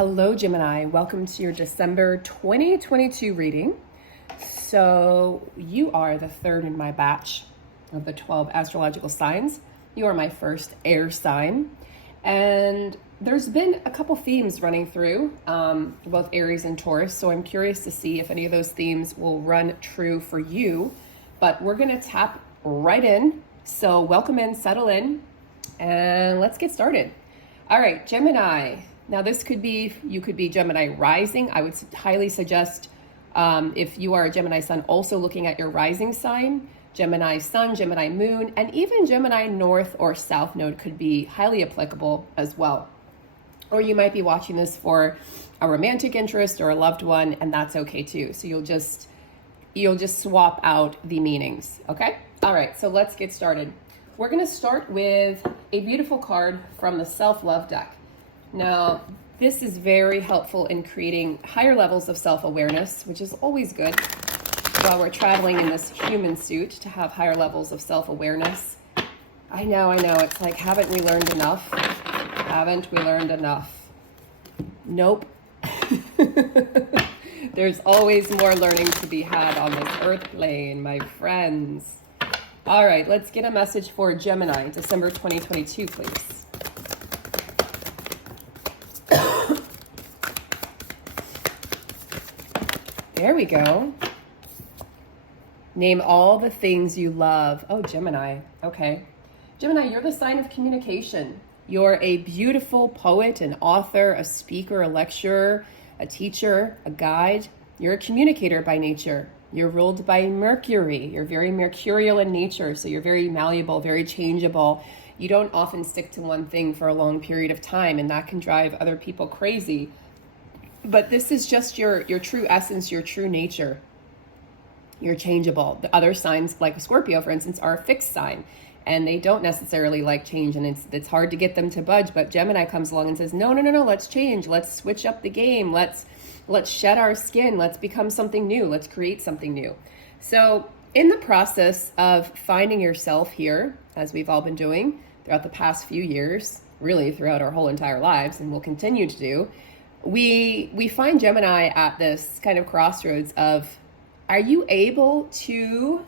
Hello, Gemini. Welcome to your December 2022 reading. So you are the third in my batch of the 12 astrological signs. You are my first air sign. And there's been a couple themes running through, both Aries and Taurus. So I'm curious to see if any of those themes will run true for you. But we're going to tap right in. So welcome in, settle in, and let's get started. All right, Gemini. Now this could be, you could be Gemini rising. I would highly suggest if you are a Gemini sun, also looking at your rising sign. Gemini sun, Gemini moon, and even Gemini north or south node could be highly applicable as well. Or you might be watching this for a romantic interest or a loved one, and that's okay too. So you'll just swap out the meanings, okay? All right, so let's get started. We're gonna start with a beautiful card from the self-love deck. Now, this is very helpful in creating higher levels of self-awareness, which is always good while we're traveling in this human suit to have higher levels of self-awareness. I know, it's like, haven't we learned enough? Haven't we learned enough? Nope. There's always more learning to be had on this earth plane, my friends. All right, let's get a message for Gemini, December 2022, please. There we go. Name all the things you love. Oh, Gemini. Okay. Gemini, you're the sign of communication. You're a beautiful poet, an author, a speaker, a lecturer, a teacher, a guide. You're a communicator by nature. You're ruled by Mercury. You're very mercurial in nature, so you're very malleable, very changeable. You don't often stick to one thing for a long period of time, and that can drive other people crazy. But this is just your true essence, your true nature. You're changeable. The other signs, like a Scorpio, for instance, are a fixed sign, and they don't necessarily like change, and it's hard to get them to budge. But Gemini comes along and says, no, let's change. Let's switch up the game. Let's shed our skin. Let's become something new. Let's create something new. So in the process of finding yourself here, as we've all been doing throughout the past few years, really throughout our whole entire lives, and will continue to do, we find Gemini at this kind of crossroads of, are you able to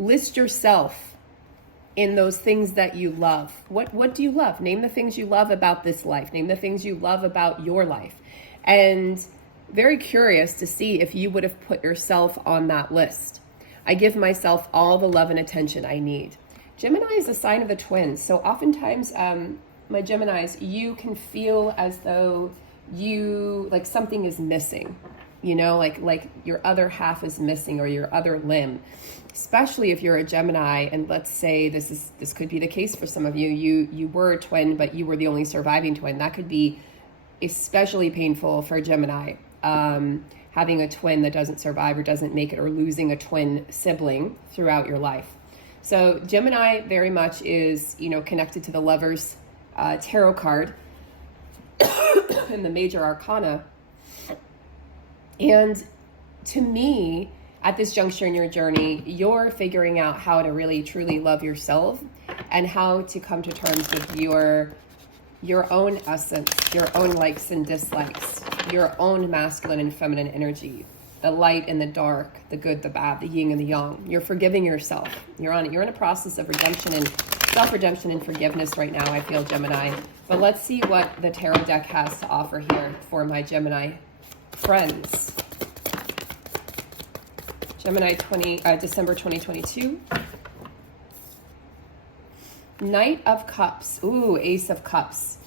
list yourself in those things that you love? What do you love? Name the things you love about this life. Name the things you love about your life. And very curious to see if you would have put yourself on that list. I give myself all the love and attention I need. Gemini is a sign of the twins. So oftentimes, my Geminis, you can feel as though like something is missing, like your other half is missing, or your other limb, especially if you're a Gemini. And let's say this could be the case for some of you. You were a twin, but you were the only surviving twin. That could be especially painful for Gemini, having a twin that doesn't survive or doesn't make it, or losing a twin sibling throughout your life. So Gemini very much is, connected to the Lovers tarot card in the major arcana. And to me, at this juncture in your journey, you're figuring out how to really truly love yourself, and how to come to terms with your own essence, your own likes and dislikes, your own masculine and feminine energy, the light and the dark, the good, the bad, the yin and the yang. You're forgiving yourself. You're in a process of redemption and self-redemption and forgiveness right now, I feel, Gemini. But let's see what the tarot deck has to offer here for my Gemini friends. Gemini December 2022. Knight of Cups. Ooh, Ace of Cups.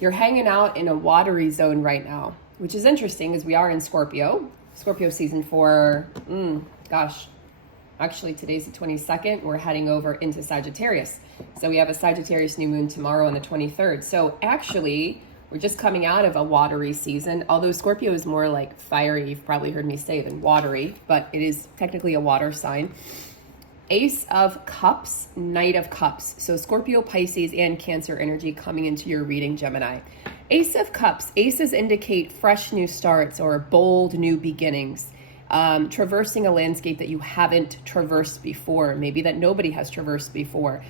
You're hanging out in a watery zone right now, which is interesting as we are in Scorpio season for, actually today's the 22nd. We're heading over into Sagittarius. So we have a Sagittarius new moon tomorrow on the 23rd. So actually, we're just coming out of a watery season, although Scorpio is more like fiery, you've probably heard me say, than watery, but it is technically a water sign. Ace of Cups, Knight of Cups. So Scorpio, Pisces, and Cancer energy coming into your reading, Gemini. Ace of Cups. Aces indicate fresh new starts or bold new beginnings. Traversing a landscape that you haven't traversed before, maybe that nobody has traversed before.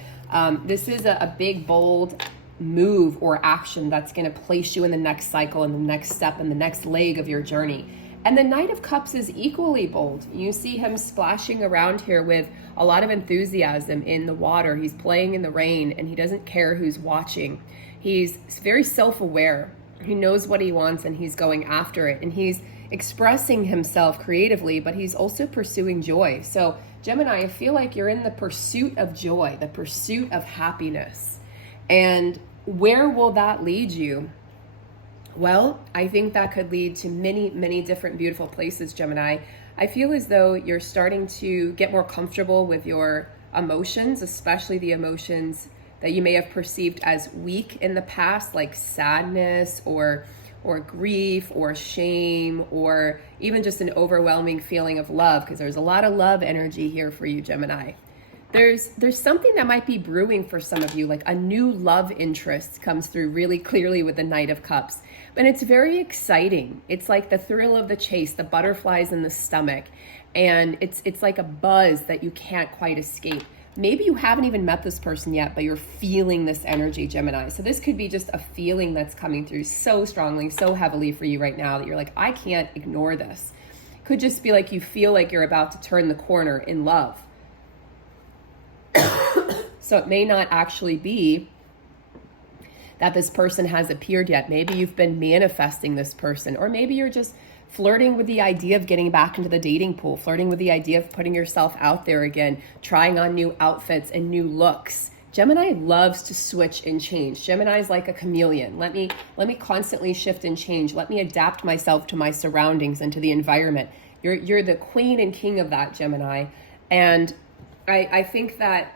This is a big, bold move or action that's going to place you in the next cycle and the next step and the next leg of your journey. And the Knight of Cups is equally bold. You see him splashing around here with a lot of enthusiasm in the water. He's playing in the rain and he doesn't care who's watching. He's very self-aware. He knows what he wants and he's going after it. And he's expressing himself creatively, but he's also pursuing joy. So Gemini, I feel like you're in the pursuit of joy, the pursuit of happiness. And where will that lead you? Well, I think that could lead to many, many different beautiful places, Gemini. I feel as though you're starting to get more comfortable with your emotions, especially the emotions that you may have perceived as weak in the past, like sadness or grief or shame, or even just an overwhelming feeling of love, because there's a lot of love energy here for you, Gemini. There's something that might be brewing for some of you, like a new love interest comes through really clearly with the Knight of Cups. And it's very exciting. It's like the thrill of the chase, the butterflies in the stomach. And it's like a buzz that you can't quite escape. Maybe you haven't even met this person yet, but you're feeling this energy, Gemini. So this could be just a feeling that's coming through so strongly, so heavily for you right now that you're like, I can't ignore this. Could just be like you feel like you're about to turn the corner in love. So it may not actually be that this person has appeared yet. Maybe you've been manifesting this person, or maybe you're just flirting with the idea of getting back into the dating pool, flirting with the idea of putting yourself out there again, trying on new outfits and new looks. Gemini loves to switch and change. Gemini is like a chameleon. Let me constantly shift and change. Let me adapt myself to my surroundings and to the environment. You're the queen and king of that, Gemini. And I think that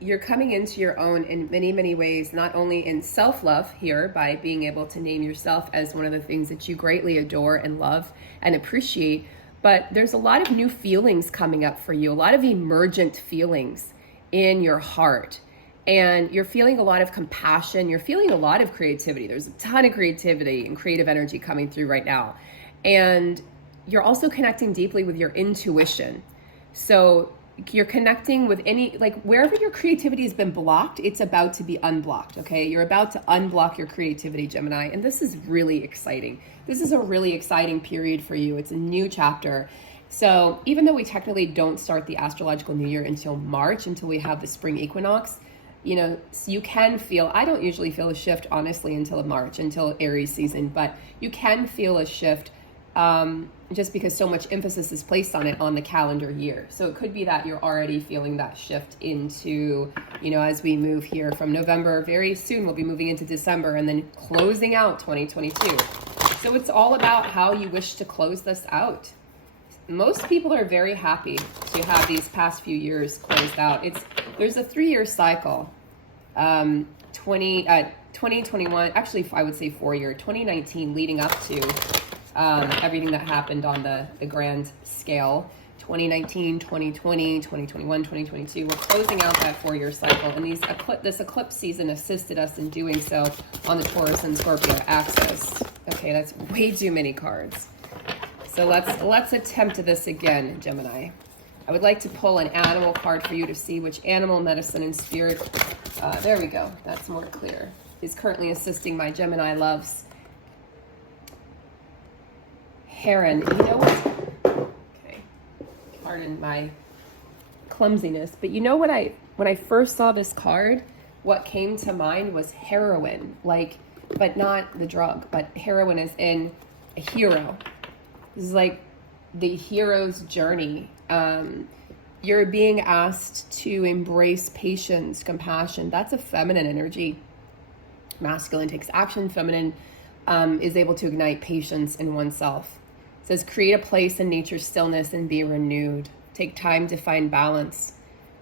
you're coming into your own in many, many ways, not only in self-love here by being able to name yourself as one of the things that you greatly adore and love and appreciate, but there's a lot of new feelings coming up for you, a lot of emergent feelings in your heart. And you're feeling a lot of compassion. You're feeling a lot of creativity. There's a ton of creativity and creative energy coming through right now. And you're also connecting deeply with your intuition. So you're connecting with wherever your creativity has been blocked, it's about to be unblocked, okay? You're about to unblock your creativity, Gemini, and this is really exciting. This is a really exciting period for you. It's a new chapter. So even though we technically don't start the astrological new year until March, until we have the spring equinox, so you can feel, I don't usually feel a shift, honestly, until March, until Aries season, but you can feel a shift just because so much emphasis is placed on it on the calendar year. So it could be that you're already feeling that shift into, as we move here from November, very soon we'll be moving into December and then closing out 2022. So it's all about how you wish to close this out. Most people are very happy to have these past few years closed out. There's a 3-year cycle, 2021, actually I would say 4-year, 2019 leading up to everything that happened on the grand scale, 2019, 2020, 2021, 2022. We're closing out that 4-year cycle, and this eclipse season assisted us in doing so on the Taurus and Scorpio axis. Okay, that's way too many cards. So let's attempt this again, Gemini. I would like to pull an animal card for you to see which animal, medicine, and spirit. There we go. That's more clear. Is currently assisting my Gemini loves. Heron. You know what? Okay. Pardon my clumsiness, but when I first saw this card, what came to mind was heroin, but not the drug, but heroin is in a hero. This is like the hero's journey. You're being asked to embrace patience, compassion. That's a feminine energy. Masculine takes action. Feminine is able to ignite patience in oneself. It says, create a place in nature's stillness and be renewed. Take time to find balance.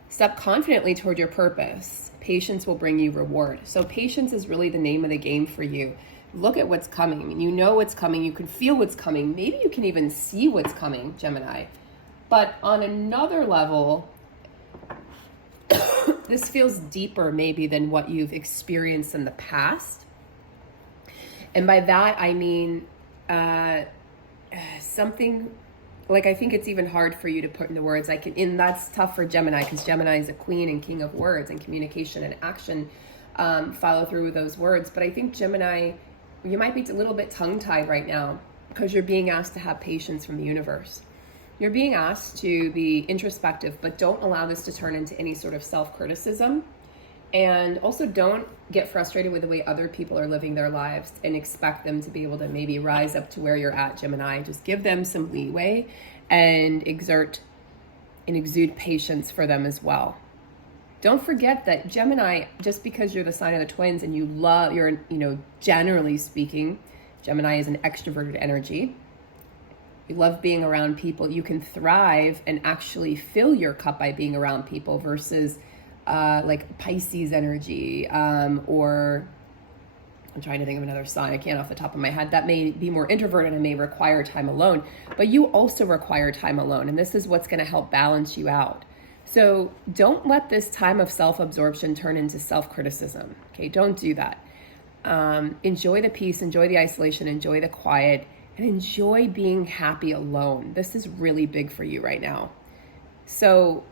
Step confidently toward your purpose. Patience will bring you reward. So patience is really the name of the game for you. Look at what's coming. I mean, you know what's coming. You can feel what's coming. Maybe you can even see what's coming, Gemini. But on another level, this feels deeper maybe than what you've experienced in the past. And by that, I mean something like, I think it's even hard for you to put into words. And that's tough for Gemini because Gemini is a queen and king of words and communication and action. follow through with those words. But I think Gemini, you might be a little bit tongue-tied right now because you're being asked to have patience from the universe. You're being asked to be introspective, but don't allow this to turn into any sort of self-criticism. And also don't get frustrated with the way other people are living their lives and expect them to be able to maybe rise up to where you're at, Gemini. Just give them some leeway and exude patience for them as well. Don't forget that Gemini, just because you're the sign of the twins and generally speaking, Gemini is an extroverted energy. You love being around people. You can thrive and actually fill your cup by being around people versus like Pisces energy, or I'm trying to think of another sign. I can't off the top of my head. That may be more introverted and may require time alone, but you also require time alone. And this is what's going to help balance you out. So don't let this time of self-absorption turn into self-criticism. Okay, don't do that. Enjoy the peace, enjoy the isolation, enjoy the quiet, and enjoy being happy alone. This is really big for you right now. So,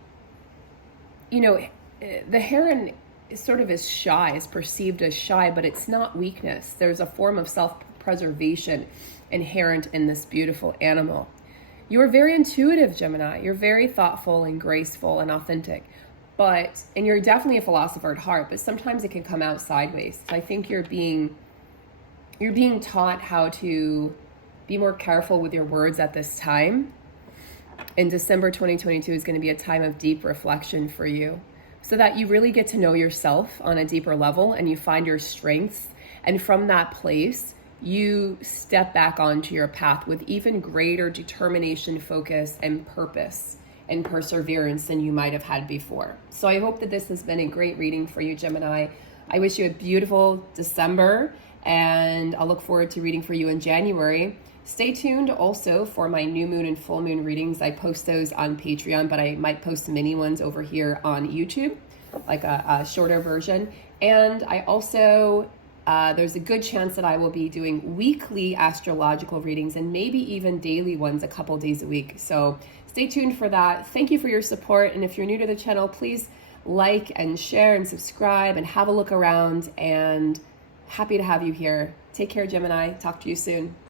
the heron is shy, is perceived as shy, but it's not weakness. There's a form of self-preservation inherent in this beautiful animal. You're very intuitive, Gemini. You're very thoughtful and graceful and authentic, and you're definitely a philosopher at heart, but sometimes it can come out sideways. I think you're being taught how to be more careful with your words at this time. And December 2022 is going to be a time of deep reflection for you, so that you really get to know yourself on a deeper level and you find your strengths. And from that place, you step back onto your path with even greater determination, focus, and purpose and perseverance than you might have had before. So I hope that this has been a great reading for you, Gemini. I wish you a beautiful December, and I'll look forward to reading for you in January. Stay tuned also for my new moon and full moon readings. I post those on Patreon, but I might post mini ones over here on YouTube, like a shorter version. And I also, there's a good chance that I will be doing weekly astrological readings and maybe even daily ones a couple days a week. So stay tuned for that. Thank you for your support. And if you're new to the channel, please like and share and subscribe and have a look around, and happy to have you here. Take care, Gemini. Talk to you soon.